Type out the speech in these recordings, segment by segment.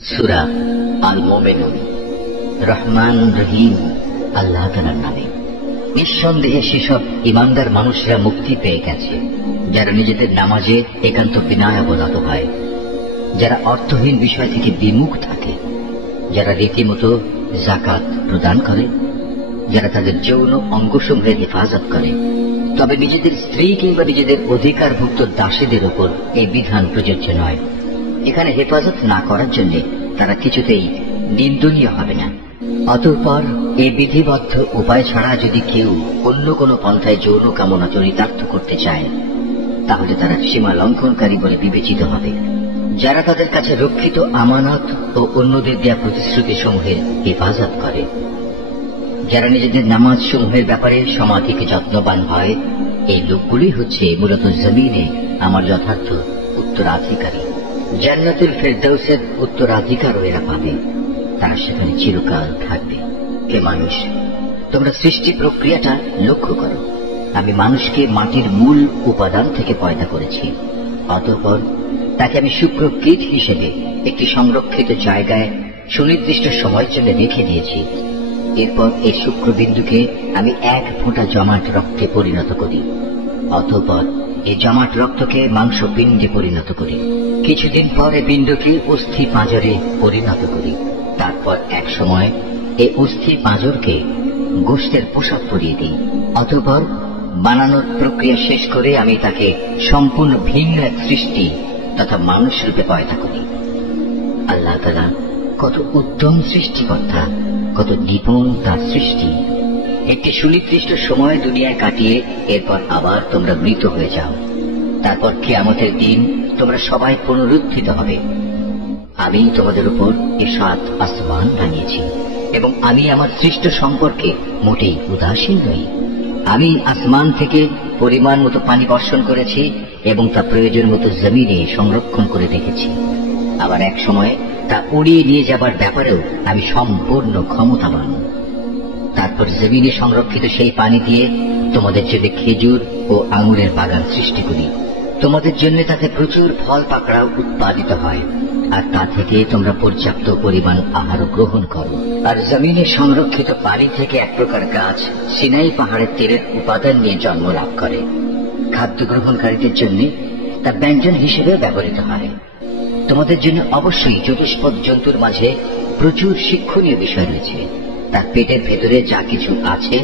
সূরা আল মুমিনুন। রহমান রহিম আল্লাহ তাআলার নামে। নিঃসন্দেহে সেসব ঈমানদার মানুষরা মুক্তি পেয়ে গেছে যারা নিজেদের নামাজে একান্ত বিনয় অবনত হয়, যারা অর্থহীন বিষয় থেকে বিমুখ থাকে, যারা রীতিমতো যাকাত প্রদান করে, যারা তাদের যৌন অঙ্গসমূহের হেফাজত করে। তবে নিজেদের স্ত্রী কিংবা নিজেদের অধিকারভুক্ত দাসীদের উপর এই বিধান প্রযোজ্য নয়। এখানে হেফাজত না করার জন্য তারা কিছুতেই নিন্দনীয় হবে না। অতঃপর এই বিধিবদ্ধ উপায় ছাড়া যদি কেউ অন্য কোনো পন্থায় যৌন কামনা চরিতার্থ করতে চায়, তাহলে তারা সীমা লঙ্ঘনকারী বলে বিবেচিত হবে। যারা তাদের কাছে রক্ষিত আমানত ও অন্যদের দেয়া প্রতিশ্রুতি সমূহের হেফাজত করে, যারা নিজেদের নামাজ সমূহের ব্যাপারে সমাধিক যত্নবান হয়, এই লোকগুলি হচ্ছে মূলত জমিনে আমার যথার্থ উত্তরাধিকারী। জান্নাতুল ফেরদাউসের উত্তরাধিকারও এরা পাবে, তারা সেখানে চিরকাল থাকবে। হে মানুষ, তোমরা সৃষ্টি প্রক্রিয়াটা লক্ষ্য করো। আমি মানুষকে মাটির মূল উপাদান থেকে পয়দা করেছি, অতঃপর তাকে আমি শুক্র কীট হিসেবে একটি সংরক্ষিত জায়গায় সুনির্দিষ্ট সময়ের জন্য রেখে দিয়েছি। এরপর এই শুক্রবিন্দুকে আমি এক ফোঁটা জমাট রক্তে পরিণত করি, অতঃপর এই জমাট রক্তকে মাংসপিণ্ডে পরিণত করি। কিছুদিন পর এই পিণ্ডকে অস্থি পাঁজরে পরিণত করি। তারপর এক সময় এই অস্থি পাঁজরকে গোশতের পোশাক পরিয়ে দিই। অতঃপর বানানোর প্রক্রিয়া শেষ করে আমি তাকে সম্পূর্ণ ভিন্ন এক সৃষ্টি তথা মানুষ রূপে পয়দা করি। আল্লাহ তাআলা কত উত্তম সৃষ্টিকর্তা, কত নিপুণ তার সৃষ্টি। একটি সুনির্দিষ্ট সময় দুনিয়ায় কাটিয়ে এরপর আবার তোমরা মৃত হয়ে যাও। তারপর কিয়ামতের দিন তোমরা সবাই পুনরুত্থিত হবে। আমি তোমাদের উপর এই 7 আসমান বানিয়েছি এবং আমি আমার সৃষ্ট সম্পর্কে মোটেই উদাসীন নই। আমি আসমান থেকে পরিমাণ মতো পানি বর্ষণ করেছি এবং তা প্রয়োজন মতো জমিনে সংরক্ষণ করে রেখেছি। আবার এক সময় তা উড়িয়ে নিয়ে যাবার ব্যাপারেও আমি সম্পূর্ণ ক্ষমতাবান। তারপর জমিনে সংরক্ষিত সেই পানি দিয়ে তোমাদের জন্য খেজুর ও আঙুরের বাগান সৃষ্টি করি। তোমাদের জন্য তাতে প্রচুর ফল পাকড়াও উৎপাদিত হয়, আর তা থেকে তোমরা পর্যাপ্ত পরিমাণ আহারও গ্রহণ করো। আর জমিনে সংরক্ষিত পানি থেকে এক প্রকার গাছ সিনাই পাহাড়ের তীরের উপাদান নিয়ে জন্ম লাভ করে। খাদ্য গ্রহণকারীদের জন্য তা ব্যঞ্জন হিসেবে ব্যবহৃত হয়। তোমাদের জন্য অবশ্যই চতুষ্পদ জন্তুর মাঝে প্রচুর শিক্ষণীয় বিষয় রয়েছে। তার পেটের ভেতরে যা কিছু আছে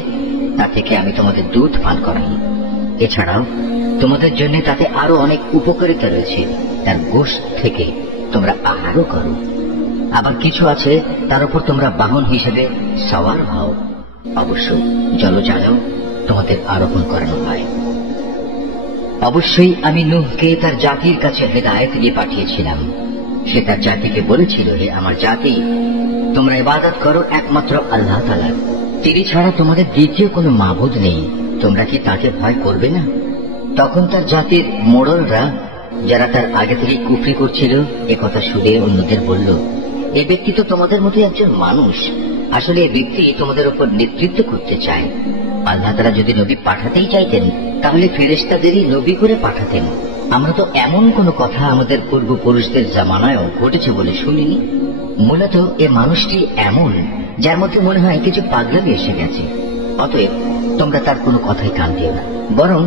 তা থেকে আমি তোমাদের দুধ পান করাই। এছাড়াও তোমাদের জন্য তাতে আরো অনেক উপকারিতা রয়েছে। তার গোশত থেকে তোমরা আহারও করো। আবার কিছু আছে তার উপর তোমরা বাহন হিসেবে সওয়ার হও। অবশ্য জলযানেও তোমাদের আরোহণ করানো হয়। অবশ্যই আমি নূহকে তার জাতির কাছে হেদায়েত দিয়ে পাঠিয়েছিলাম। সে তার জাতিকে বলেছিল, হে আমার জাতি, তোমরা ইবাদত করো একমাত্র আল্লাহ তাআলার। তিনি ছাড়া তোমাদের দ্বিতীয় কোনো মাবুদ নেই। তোমরা কি তাকে ভয় করবে না? তখন তার জাতির মোড়লরা, যারা তার আগে থেকে কুফরি করছিল, একথা শুনে অন্যদের বলল, এ ব্যক্তি তো তোমাদের মতো একজন মানুষ। আসলে এই ব্যক্তি তোমাদের উপর নেতৃত্ব করতে চায়। আল্লাহ তাআলা যদি নবী পাঠাতেই চাইতেন তাহলে ফেরেশতাদেরই নবী করে পাঠাতেন। আমরা তো এমন কোন কথা আমাদের পূর্বপুরুষদের জামানায়ও ঘটেছে বলে শুনিনি। মূলত এ মানুষটি এমন যার মধ্যে মনে হয় কিছু পাগলামি এসে গেছে। অতএব তোমরা তার কোনো কথাই কান দিও না, বরং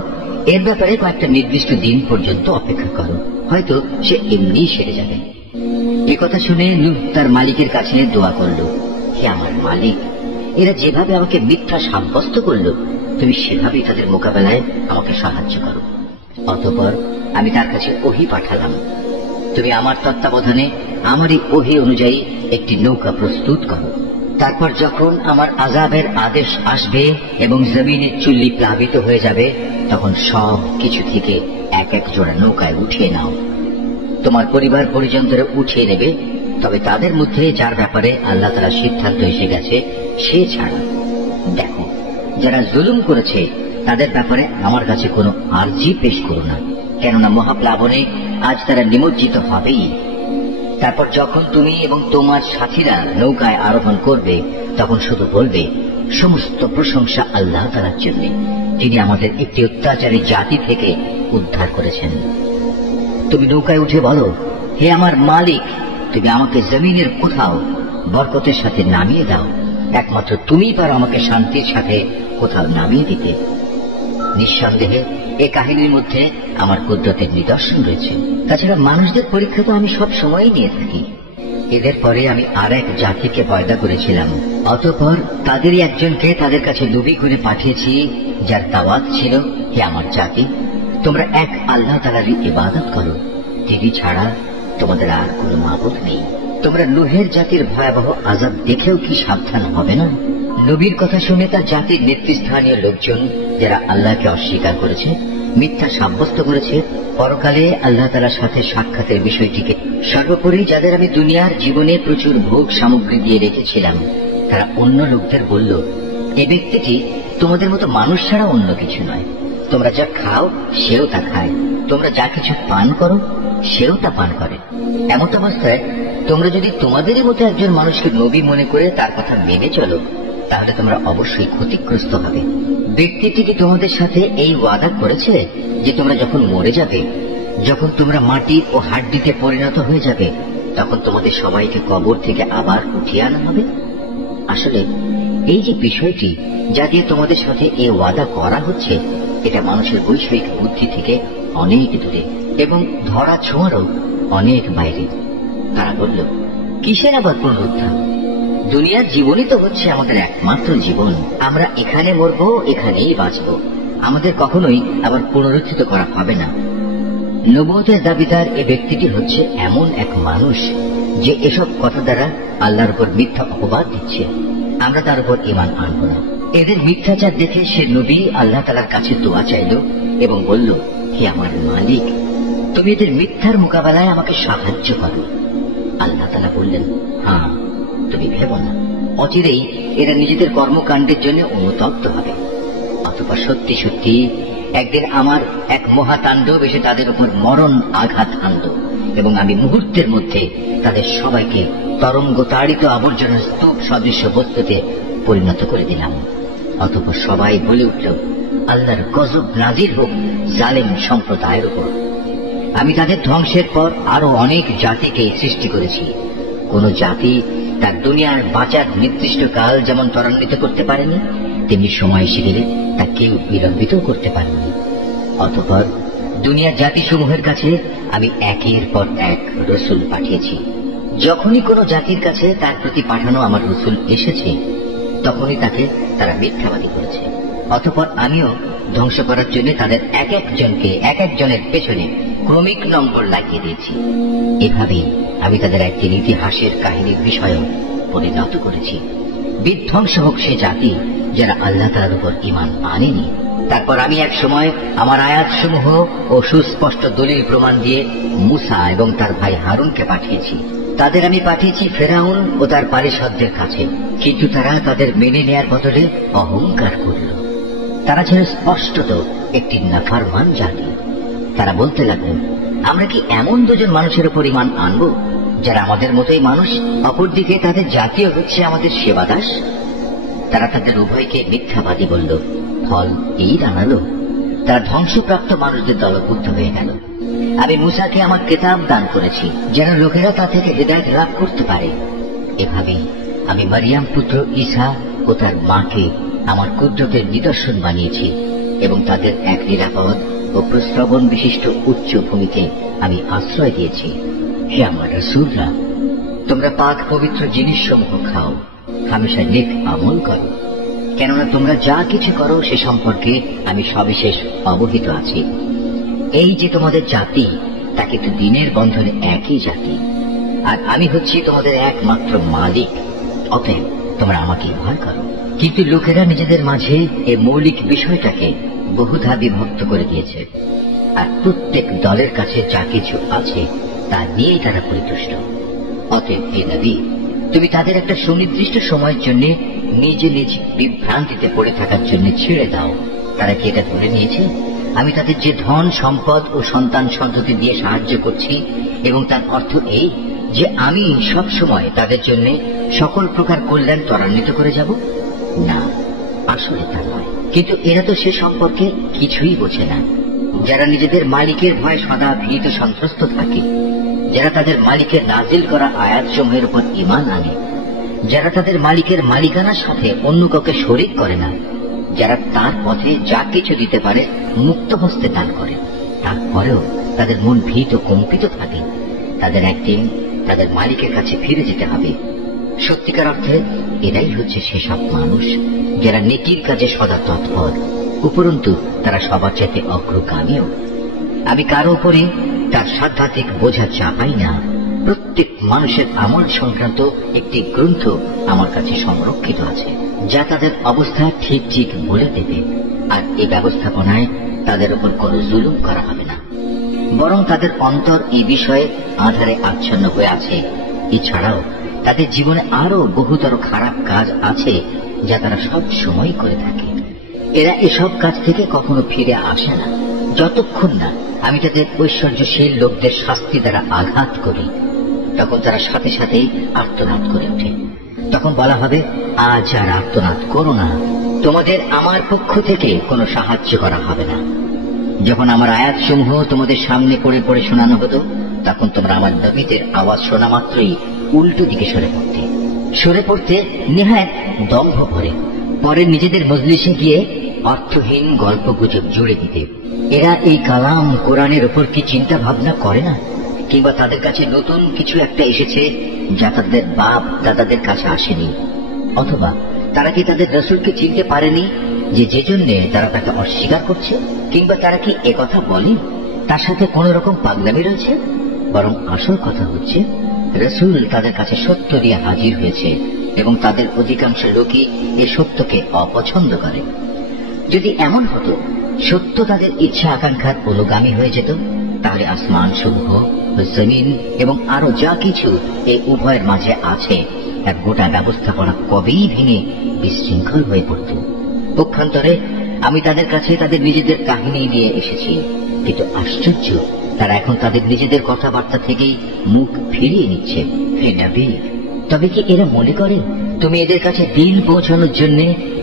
এর ব্যাপারে কয়েকটা নির্দিষ্ট দিন পর্যন্ত অপেক্ষা করো, হয়তো সে এমনি সেরে যাবে। এ কথা শুনে নূহ তার মালিকের কাছে দোয়া করল, হে আমার মালিক, এরা যেভাবে আমাকে মিথ্যা সাব্যস্ত করল, তুমি সেভাবেই তাদের মোকাবেলায় আমাকে সাহায্য করো। অতঃপর আমি তার কাছে ওহী পাঠালাম, তুমি আমার তত্ত্বাবধানে আমার এই ওহী অনুযায়ী একটি নৌকা প্রস্তুত করো। তারপর যখন আমার আযাবের আদেশ আসবে এবং জমিনের চুল্লি প্লাবিত হয়ে যাবে, তখন সব কিছু থেকে এক এক জোড়া নৌকায় উঠিয়ে নাও। তোমার পরিবার পরিজনদের উঠিয়ে নেবে, তবে তাদের মধ্যে যার ব্যাপারে আল্লাহ তাআলা সিদ্ধান্ত এসে গেছে সে ছাড়া। দেখো, যারা জুলুম করেছে তাদের ব্যাপারে আমার কাছে কোনো আরজি পেশ করো না, কেননা মহাপ্লাবনে আজ তারা নিমজ্জিত হবেই। তারপর যখন তুমি এবং তোমার সাথীরা নৌকায় আরোহণ করবে, তখন শুধু বলবে, সমস্ত প্রশংসা আল্লাহ তাআলার জন্য, তিনি আমাদের একটি অত্যাচারী জাতি থেকে উদ্ধার করেছেন। তুমি নৌকায় উঠে বলো, হে আমার মালিক, তুমি আমাকে জমিনের কোথাও বরকতের সাথে নামিয়ে দাও, একমাত্র তুমিই পারো আমাকে শান্তির সাথে কোথাও নামিয়ে দিতে। নিঃসন্দেহে এ কাহিনীর মধ্যে আমার কুদরতের নিদর্শন রয়েছে। তাছাড়া মানুষদের পরীক্ষা তো আমি সব সময়ই নিয়ে থাকি। এদের পরে আমি আর এক জাতিকে পয়দা করেছিলাম, অতঃপর তাদেরই একজনকে তাদের কাছে নবী করে পাঠিয়েছি, যার দাওয়াত ছিল, হে আমার জাতি, তোমরা এক আল্লাহ তাআলারই ইবাদত করো, তিনি ছাড়া তোমাদের আর কোনো মাবুদ নেই। তোমরা নূহের জাতির ভয়াবহ আযাব দেখেও কি সাবধান হবে না? নবীর কথা শুনে তার জাতির নেতৃস্থানীয় লোকজন, যারা আল্লাহকে অস্বীকার করেছে, মিথ্যা সাব্যস্ত করেছে, পরকালে আল্লাহ তাআলার সাথে সাক্ষাতের বিষয়টিকে, সর্বোপরি যাদের আমি দুনিয়ার জীবনে প্রচুর ভোগ সামগ্রী দিয়ে রেখেছিলাম, তারা অন্য লোকদের বলল, এ ব্যক্তিটি তোমাদের মতো মানুষ ছাড়া অন্য কিছু নয়। তোমরা যা খাও সেও তা খায়, তোমরা যা কিছু পান করো সেও তা পান করে। এমত অবস্থায় তোমরা যদি তোমাদেরই মতো একজন মানুষকে নবী মনে করে তার কথা মেনে চলো, তাহলে তোমরা অবশ্যই ক্ষতিগ্রস্ত হবে। ব্যক্তিটি কি তোমাদের সাথে এই ওয়াদা করেছে যে তোমরা যখন মরে যাবে, যখন তোমরা মাটি ও হাড্ডিতে পরিণত হয়ে যাবে, তখন তোমাদের সবাইকে কবর থেকে আবার উঠিয়ে আনা হবে? আসলে এই যে বিষয়টি যা দিয়ে তোমাদের সাথে এই ওয়াদা করা হচ্ছে, এটা মানুষের বৈষয়িক বুদ্ধি থেকে অনেক দূরে এবং ধরা ছোঁয়ারও অনেক বাইরে। তারা বলল, কিসের আবার পুনরুত্থান? দুনিয়ার জীবনই তো হচ্ছে আমাদের একমাত্র জীবন। আমরা এখানে মরবো, এখানেই বাঁচব, আমাদের কখনোই আবার পুনরুত্থিত করা হবে না। নবুয়তের দাবিদার এ ব্যক্তিটি হচ্ছে এমন এক মানুষ যে এসব কথা দ্বারা আল্লাহর উপর মিথ্যা অপবাদ দিচ্ছে। আমরা তার উপর ঈমান আনব না। এদের মিথ্যাচার দেখে সে নবী আল্লাহ তাআলার কাছে দোয়া চাইল এবং বলল, হে আমার মালিক, তুমি এদের মিথ্যার মোকাবেলায় আমাকে সাহায্য করো। আল্লাহ তাআলা বললেন, হ্যাঁ, তুমি ভেবো না, অচিরেই এরা নিজেদের কর্মকাণ্ডের জন্য অনুতপ্ত হবে। অথবা সত্যি সত্যি একদিন আমার এক মহাতাণ্ডব এসে তাদের উপর মরণ আঘাত আনল এবং আমি মুহূর্তের মধ্যে তাদের সবাইকে তরঙ্গ তাড়িত আবর্জনার স্তূপ সদৃশ্য বস্তুতে পরিণত করে দিলাম। অতঃপর সবাই বলে উঠল, আল্লাহর গজব নাজির হোক জালেম সম্প্রদায়ের উপর। আমি তাদের ধ্বংসের পর আরো অনেক জাতিকে সৃষ্টি করেছি। কোন জাতি তার দুনিয়ার বাঁচার নির্দিষ্ট কাল যেমন ত্বরান্বিত করতে পারেনি, তেমনি সময় এসে গেলে তা কেউ বিলম্বিত করতে পারেনি। অতঃপর দুনিয়ার জাতিসমূহের কাছে আমি একের পর এক রসুল পাঠিয়েছি। যখনই কোনো জাতির কাছে তার প্রতি পাঠানো আমার রসুল এসেছে, তখনই তাকে তারা মিথ্যাবাদী করেছে। অতঃপর আমিও ধ্বংস করার জন্য তাদের এক একজনকে এক একজনের পেছনে ক্রমিক নম্বর লাগিয়ে দিয়েছি। এভাবেই আমি তাদের একটি ইতিহাসের কাহিনীর বিষয়ে পরিণত করেছি। বিধ্বংস হোক সে জাতি যারা আল্লাহ তাআলার উপর ঈমান আনেনি। তারপর আমি এক সময় আমার আয়াতসমূহ ও সুস্পষ্ট দলিল প্রমাণ দিয়ে মুসা এবং তার ভাই হারুনকে পাঠিয়েছি। তাদের আমি পাঠিয়েছি ফেরাউন ও তার পারিষদদের কাছে, কিন্তু তারা তাদের মেনে নেয়ার বদলে অহংকার করল। তারা ছিল স্পষ্টত একটি নাফরমান জাতি। তারা বলতে লাগল, আমরা কি এমন দুজন মানুষের উপর ঈমান আনব যারা আমাদের মতোই মানুষ, অপরদিকে তাদের জাতীয় হচ্ছে আমাদের সেবাদাস? তারা তাদের উভয়কে মিথ্যাবাদী বলল। ফল এই দাঁড়ালো, তারা ধ্বংসপ্রাপ্ত মানুষদের দলবদ্ধ হয়ে গেল। আমি মুসাকে আমার কিতাব দান করেছি যেন লোকেরা তা থেকে হিদায়াত লাভ করতে পারে। এভাবেই আমি মারিয়াম পুত্র ঈসা ও তার মাকে আমার কুদরতের নিদর্শন বানিয়েছি এবং তাদের এক নিরাপদ ও প্রস্রবণ বিশিষ্ট উচ্চ ভূমিতে আমি আশ্রয় দিয়েছি। হে আমার রাসূলরা, তোমরা পাক পবিত্র জিনিসসমূহ খাও, হামেশা নেক আমল করো, কেননা তোমরা যা কিছু করো সে সম্পর্কে আমি সবিশেষ অবহিত আছি। এই যে তোমাদের জাতি, তা কিন্তু দিনের বন্ধনে একই জাতি, আর আমি হচ্ছি তোমাদের একমাত্র মালিক। অতএব তোমরা আমাকে ভয় করো। কিন্তু লোকেরা নিজেদের মাঝে এই মৌলিক বিষয়টাকে বহুধা বিভক্ত করে দিয়েছে, আর প্রত্যেক দলের কাছে যা কিছু আছে তা নিয়েই তারা পরিতুষ্ট। অতএব হে নবী, তুমি তাদের একটা সুনির্দিষ্ট সময়ের জন্য নিজে নিজ বিভ্রান্তিতে পড়ে থাকার জন্য ছেড়ে দাও। তারা কি এটা ধরে নিয়েছে আমি তাদের যে ধন সম্পদ ও সন্তান সন্ততি দিয়ে সাহায্য করছি এবং তার অর্থ এই যে আমি সব সময় তাদের জন্য সকল প্রকার কল্যাণ ত্বরান্বিত করে যাব? না, আসলে তা নয়। কিন্তু এরা তো সে সম্পর্কে কিছুই বোঝে না। যারা নিজেদের মালিকের ভয়ে সদা ভীত সন্ত্রস্ত থাকে, যারা তাদের মালিকের নাজিল করা আয়াতসমূহের উপর ঈমান আনে, যারা তাদের মালিকের মালিকানার সাথে অন্য কাউকে শরীক করে না, যারা তার পথে যা কিছু দিতে পারে মুক্ত হস্তে দান করে, তারপরেও তাদের মন ভীত কম্পিত থাকে, তাদের একদিন তাদের মালিকের কাছে ফিরে যেতে হবে। সত্যিকার অর্থে এরাই হচ্ছে সেসব মানুষ যারা নেকির কাজে সদা তৎপর, উপরন্তু তারা সবার চাইতে অগ্রগামীও। আমি কারো উপরে তার সাধ্যাত্মিক বোঝা চাপাই না। প্রত্যেক মানুষের আমল সংক্রান্ত একটি গ্রন্থ আমার কাছে সংরক্ষিত আছে, যা তাদের অবস্থা ঠিক ঠিক বলে দেবে। আর এই ব্যবস্থাপনায় তাদের উপর কোনো জুলুম করা হবে না, বরং তাদের অন্তর এই বিষয়ে আধারে আচ্ছন্ন হয়ে আছে। এছাড়াও তাদের জীবনে আরো বহুতর খারাপ কাজ আছে যা তারা সব সময় করে থাকে। এরা এসব কাজ থেকে কখনো ফিরে আসে না যতক্ষণ না আমি তাদের ঐশ্বর্যশীল লোকদের শাস্তি দ্বারা আঘাত করি। তখন তারা সাথে সাথেই আর্তনাদ করে ওঠে। তখন বলা হবে, আজ আর আর্তনাদ করো না, তোমাদের আমার পক্ষ থেকে কোনো সাহায্য করা হবে না। যখন আমার আয়াতসমূহ তোমাদের সামনে পড়ে পড়ে শোনানো হতো, তখন তোমরা আমার নবীদের আওয়াজ শোনা মাত্রই উল্টো দিকে সরে পড়তে নেহায়েত দম্ভ ভরে, পরে নিজেদের মজলিসে গিয়ে অর্থহীন গল্প গুজব জুড়ে দিতে। এরা এই কালাম কোরআনের উপর কি চিন্তা ভাবনা করে না? কিংবা তাদের কাছে নতুন কিছু একটা এসেছে যা তাদের বাপ দাদাদের কাছে আসেনি? অথবা তারা কি তাদের রসুলকে চিনতে পারেনি যে জন্যে তারা তাকে অস্বীকার করছে? কিংবা তারা কি একথা বলে তার সাথে কোন রকম পাগলামি রয়েছে? বরং আসল কথা হচ্ছে, রসুল তাদের কাছে সত্য দিয়ে হাজির হয়েছে এবং তাদের অধিকাংশ লোকই এই সত্যকে অপছন্দ করে। যদি এমন হতো সত্য তাদের ইচ্ছা আকাঙ্ক্ষার অনুগামী হয়ে যেত, তাহলে আসমান সমূহ, জমিন এবং আরো যা কিছু এই উভয়ের মাঝে আছে তার গোটা ব্যবস্থাপনা কবেই ভেঙে বিশৃঙ্খল হয়ে পড়ত। পক্ষান্তরে আমি তাদের কাছে তাদের নিজেদের কাহিনী নিয়ে এসেছি, কিন্তু আশ্চর্য, তারা এখন তাদের নিজেদের কথাবার্তা থেকেই মুখ ফিরিয়ে নিচ্ছে। হে নবী, তবে কি এরা মনে করে তুমি এদের কাছে দিন পৌঁছানোর জন্য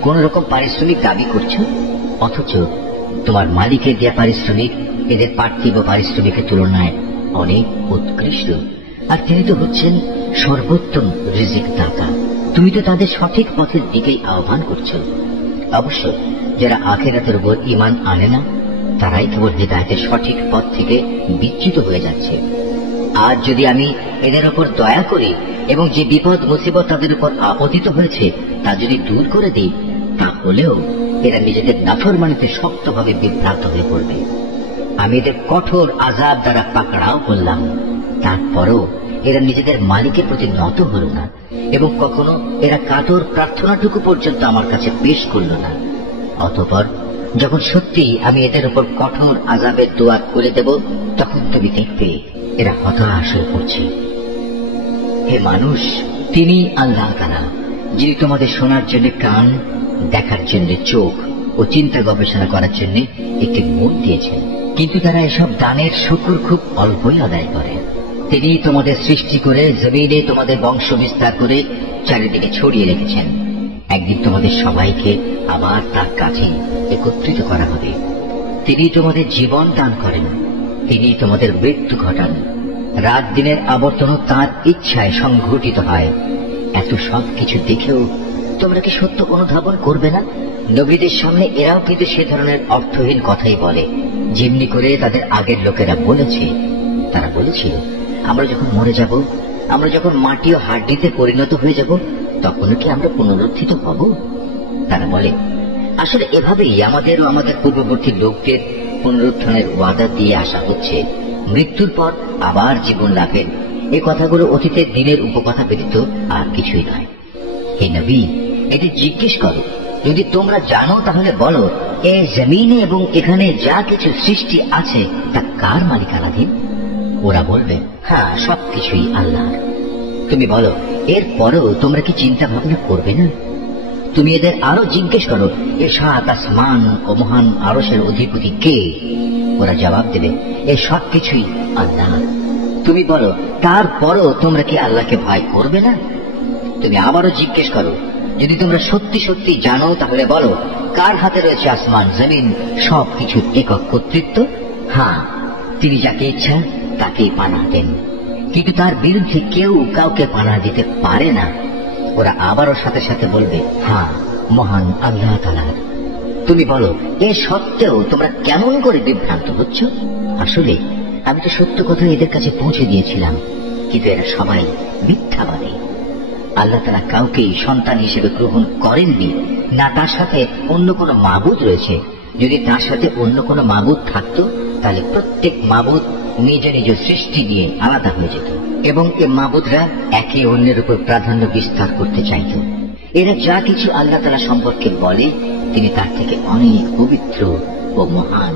কোন রকম পারিশ্রমিক দাবি করছো? অথচ তোমার মালিকের দেয়া পারিশ্রমিক এদের পার্থিব পারিশ্রমিকের তুলনায় অনেক উৎকৃষ্ট, আর তিনি তো হচ্ছেন সর্বোত্তম রিজিক দাতা। তুমি তো তাদের সঠিক পথের দিকেই আহ্বান করছো। অবশ্য যারা আখিরাতের উপর ঈমান আনে না, তারাই কেবল হিদায়াতের সঠিক পথ থেকে বিচ্যুত হয়ে যাচ্ছে। আজ যদি আমি এদের উপর দয়া করি এবং যে বিপদ মুসিবত তাদের উপর আপতিত হয়েছে তা যদি দূর করে দিই, তাহলেও এরা নিজেদের নাফরমানিতে শক্তভাবে বিভ্রান্ত হয়ে পড়বে। আমি এদের কঠোর আযাব দ্বারা পাকড়াও করলাম, তারপরও এরা নিজেদের মালিকের প্রতি নত হল না এবং কখনো এরা কাতর প্রার্থনাটুকু পর্যন্ত আমার কাছে পেশ করল না। অতঃপর যখন সত্যি আমি এদের উপর কঠোর আযাবের দুয়ার খুলে দেব, তখন তুমি দেখবে এরা হতাশ হয়ে পড়ছে। হে মানুষ, তিনি আল্লাহ তাআলা, যিনি তোমাদের শোনার জন্য কান, দেখার জন্য চোখ ও চিন্তা গবেষণা করার জন্য একটি মন দিয়েছেন। কিন্তু তারা এসব দানের শুকর খুব অল্পই আদায় করে। তিনি তোমাদের সৃষ্টি করে জমিনে তোমাদের বংশ বিস্তার করে চারিদিকে ছড়িয়ে রেখেছেন। একদিন তোমাদের সবাইকে আবার তার কাছে একত্রিত করা হবে। তিনি তোমাদের জীবন দান করেন, তিনি তোমাদের মৃত্যু ঘটান। রাত দিনের আবর্তনও তাঁর ইচ্ছায় সংঘটিত হয়। এত সব কিছু দেখেও তোমরা কি সত্য অনুধাবন করবে না? নবীদের সামনে এরাও কিন্তু সে ধরনের অর্থহীন কথাই বলে, যেমনি করে তাদের আগের লোকেরা বলেছে। তারা বলেছিল, আমরা যখন মরে যাব, আমরা যখন মাটি ও হাড্ডিতে পরিণত হয়ে যাব, তখনও কি আমরা পুনরুত্থিত হব? তারা বলে, আসলে এভাবেই আমাদের ও আমাদের পূর্ববর্তী লোকদের পুনরুত্থানের ওয়াদা দিয়ে আসা হচ্ছে, মৃত্যুর পর আবার জীবন লাভের। এই কথাগুলো অতীতের দিনের উপকথা ব্যতীত আর কিছুই নয়। হে নবী, এটি জিজ্ঞেস করো, যদি তোমরা জানো তাহলে বলো, এই জমিনে এবং এখানে যা কিছু সৃষ্টি আছে তা কার মালিকানাধীন? ওরা বলবে, হ্যাঁ, সবকিছুই আল্লাহর। তুমি বলো, এর পরেও তোমরা কি চিন্তা ভাবনা করবে না? তুমি এদের আরো জিজ্ঞেস করো, এ সাত আসমান ও মহান আরশের অধিপতি কে? ওরা জবাব দেবে, এ সবকিছুই আল্লাহর। তুমি বলো, তারপরও তোমরা কি আল্লাহকে ভয় করবে না? তুমি আবারও জিজ্ঞেস করো, যদি তোমরা সত্যি সত্যি জানো তাহলে বলো, কার হাতে রয়েছে আসমান জমিন সবকিছুর একক কর্তৃত্ব? হ্যাঁ, তিনি যাকে ইচ্ছা তাকেই পানা দেন। কিন্তু তার বিরুদ্ধে কেউ কাউকে পানা দিতে পারে না, ওরা আবারও সাথে সাথে বলবে, হ্যাঁ, মহান আল্লাহ তাআলার। তুমি বলো, এ সত্ত্বেও তোমরা কেমন করে বিভ্রান্ত হচ্ছ? আসলে আমি তো সত্য কথা এদের কাছে পৌঁছে দিয়েছিলাম, কিন্তু এরা সবাই মিথ্যাবাদী। আল্লাহ তাআলা কাউকেই সন্তান হিসেবে গ্রহণ করেননি, না তার সাথে অন্য কোনো মাবুদ রয়েছে। যদি তার সাথে অন্য কোনো মাবুদ থাকতো, তাহলে প্রত্যেক মাবুদ নিজ নিজ সৃষ্টি নিয়ে আলাদা হয়ে যেত, এবং এ মাবুদরা একে অন্যের উপর প্রাধান্য বিস্তার করতে চাইত। এরা যা কিছু আল্লাহ তাআলা সম্পর্কে বলে, তিনি তার থেকে অনেক পবিত্র ও মহান।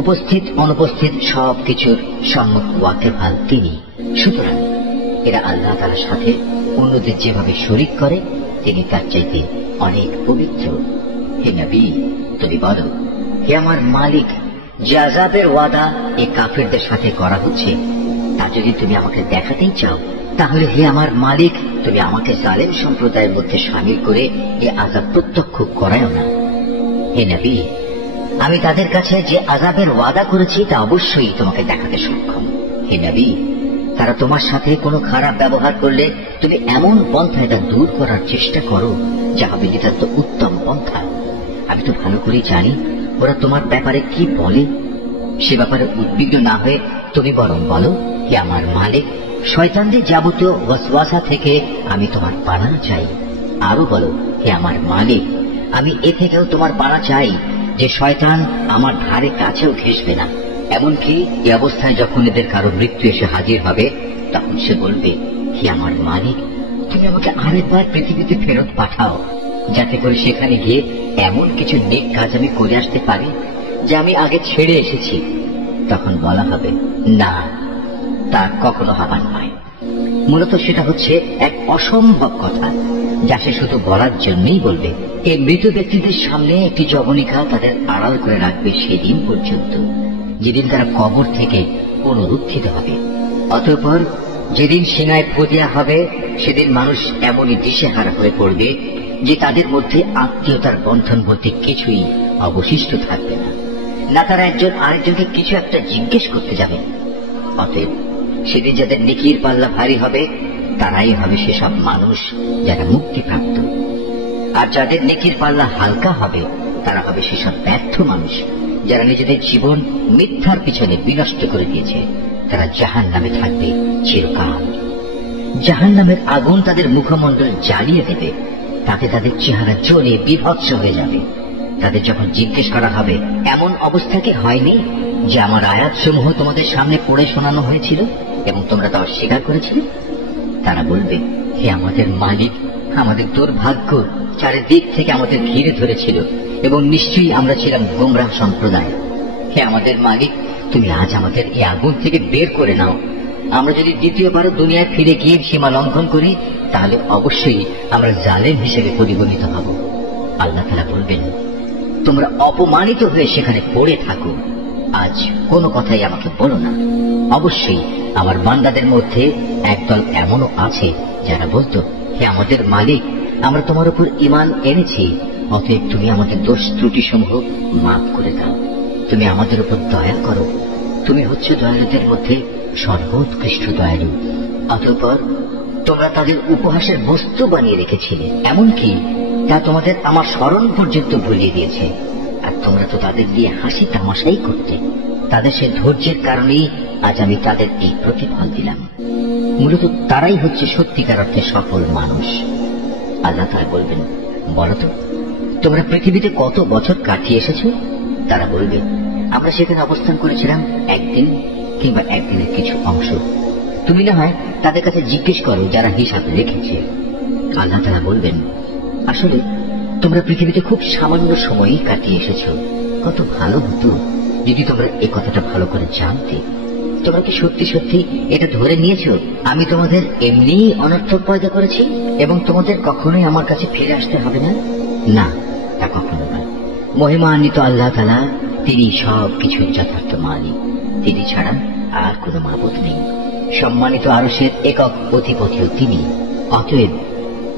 উপস্থিত অনুপস্থিত সব কিছুর সম্মুখ ওয়াকিবহাল তিনি। সুতরাং এরা আল্লাহ তাআলার সাথে অন্যদের যেভাবে শরীক করে, তিনি তার চাইতে অনেক পবিত্র। হে নবী, তুমি বলো, হে আমার মালিক, যে আযাবের ওয়াদা এই কাফিরদের সাথে করা হচ্ছে, তা যদি তুমি আমাকে দেখাতেই চাও, তাহলে হে আমার মালিক, তুমি আমাকে জালেম সম্প্রদায়ের মধ্যে শামিল করে এই আযাব প্রত্যক্ষ করায়ও না। হে নবী, আমি তাদের কাছে যে আযাবের ওয়াদা করেছি তা অবশ্যই তোমাকে দেখাতে সক্ষম। হে নবী, তারা তোমার সাথে কোনো খারাপ ব্যবহার করলে তুমি এমন পন্থায় তা দূর করার চেষ্টা করো যা হবে নিতান্ত উত্তম পন্থা। আমি তো ভালো করেই জানি ওরা তোমার ব্যাপারে কি বলে। সে ব্যাপারে উদ্বিগ্ন না হয়ে তুমি বরং বলো, হে আমার মালিক, শয়তানদের যাবতীয় ওয়াসওয়াসা থেকে আমি তোমার পানা চাই। আরো বলো, হে আমার মালিক, আমি এ থেকেও তোমার পানা চাই যে শয়তান আমার ধারে কাছেও ঘেঁষবে না। এমনকি এই অবস্থায় যখন এদের কারো মৃত্যু এসে হাজির হবে, তখন সে বলবে, হে আমার মালিক, তুমি আমাকে আরেকবার পৃথিবীতে ফেরত পাঠাও, যাতে করে সেখানে গিয়ে এমন কিছু নেক কাজ আমি করে আসতে পারি যা আমি আগে ছেড়ে এসেছি। তখন বলা হবে, না, তা কখনো হবার নয়। মূলত সেটা হচ্ছে এক অসম্ভব কথা, যা সে শুধু বলার জন্যই বলবে। এই মৃত ব্যক্তিদের সামনে একটি জবনিকা তাদের আড়াল করে রাখবে সেদিন পর্যন্ত, যেদিন তারা কবর থেকে পুনরুত্থিত হবে। অতঃপর যেদিন সিনায় ফু দেয়া হবে, সেদিন মানুষ এমনই দিশেহারা হয়ে পড়বে যে তাদের মধ্যে আত্মীয়তার বন্ধন বলতে কিছুই অবশিষ্ট থাকবে না। না তারা একজন আরেকজনকে কিছু একটা জিজ্ঞেস করতে যাবে। অতএব সেদিন যাদের নেকির পাল্লা ভারী হবে, তারাই হবে সেসব মানুষ যারা মুক্তিপ্রাপ্ত। আর যাদের নেকির পাল্লা হালকা হবে, তারা হবে সেসব ব্যর্থ মানুষ যারা নিজেদের জীবন মিথ্যার পিছনে বিনষ্ট করে দিয়েছে। তারা জাহান্নামে থাকবে চিরকাল। জাহান্নামের আগুন তাদের মুখমণ্ডল জ্বালিয়ে দেবে, তাতে তাদের চেহারা জ্বলে বিভৎস হয়ে যাবে। তাদের যখন জিজ্ঞেস করা হবে, এমন অবস্থা কি হয়নি যে আমার আয়াতসমূহ তোমাদের সামনে পড়ে শোনানো হয়েছিল এবং তোমরা তা অস্বীকার করেছিলে? তারা বলবে, হে আমাদের মালিক, আমাদের দুর্ভাগ্য চারিদিক থেকে আমাদের ঘিরে ধরেছিল এবং নিশ্চয়ই আমরা ছিলাম গোমরাহ সম্প্রদায়। হে আমাদের মালিক, তুমি আজ আমাদের এই আগুন থেকে বের করে নাও। আমরা যদি দ্বিতীয়বার দুনিয়ায় ফিরে গিয়ে সীমা লঙ্ঘন করি, তাহলে অবশ্যই আমরা জালেম হিসেবে পরিগণিত হব। আল্লাহ তাআলা বলবেন, তোমরা অপমানিত হয়ে সেখানে পড়ে থাকো, আজ কোনো কথাই আমাকে বলো না। অবশ্যই আমার বান্দাদের মধ্যে একদল এমনও আছে যারা বলতো, হে আমাদের মালিক, আমরা তোমার উপর ঈমান এনেছি, অতএব তুমি আমাদের দোষ ত্রুটি সমূহ মাফ করে দাও। তুমি আমাদের উপর দয়া করো, তুমি হচ্ছে দয়ালুদের মধ্যে সর্বোৎকৃষ্ট দয়ালু। অতঃপর তোমরা তাদের উপহাসের বস্তু বানিয়ে রেখেছিলে, এমনকি তা তোমাদের আমার স্মরণ পর্যন্ত ভুলিয়ে দিয়েছে। আর তোমরা তো তাদের দিয়ে হাসি তামাশাই করতে। তাদের সে ধৈর্যের কারণেই আজ আমি তাদের এই প্রতিফল দিলাম। মূলত তারাই হচ্ছে সত্যিকার অর্থে সফল মানুষ। আল্লাহ তাআলা বলবেন, বলতো তোমরা পৃথিবীতে কত বছর কাটিয়ে এসেছো? তারা বলবে, আমরা সেখানে অবস্থান করেছিলাম একদিন কিংবা একদিনের কিছু অংশ। তুমি না হয় তাদের কাছে জিজ্ঞেস করো যারা হিসাব রেখেছে। আল্লাহ তাআলা বলবেন, আসলে তোমরা পৃথিবীতে খুব সামান্য সময়ই কাটিয়ে এসেছো। কত ভালো হতো যদি তোমরা এই কথাটা ভালো করে জানতে। তোমরা কি সত্যি সত্যি এটা ধরে নিয়েছো আমি তোমাদের এমনিই অনর্থক পয়দা করেছি এবং তোমাদের কখনোই আমার কাছে ফিরে আসতে হবে না? না, তা কখনো নয়। মহিমান্বিত আল্লাহ তাআলা, তিনি সব কিছুর যথার্থ মালিক। তিনি ছাড়া আর কোনো মাবুদ নেই। সম্মানিত আরশের একক অধিপতিও তিনি। অতএব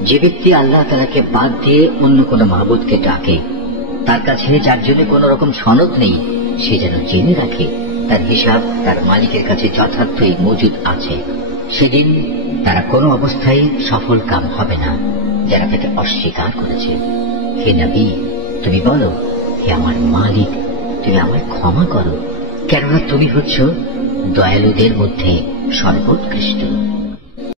যে ব্যক্তি আল্লাহ তাআলাকে বাদ দিয়ে অন্য কোনো মাবুদকে ডাকে, তার কাছে যার জন্য কোন রকম সনদ নেই, সে যেন জেনে রাখে তার হিসাব তার মালিকের কাছে যথার্থই মজুদ আছে। সেদিন তারা কোনো অবস্থায় সফল কাম হবে না যারা তাকে অস্বীকার করেছে। হে নবী, তুমি বলো, হে আমার মালিক, তুমি আমায় ক্ষমা করো, কেননা তুমি হচ্ছ দয়ালুদের মধ্যে সর্বোৎকৃষ্ট।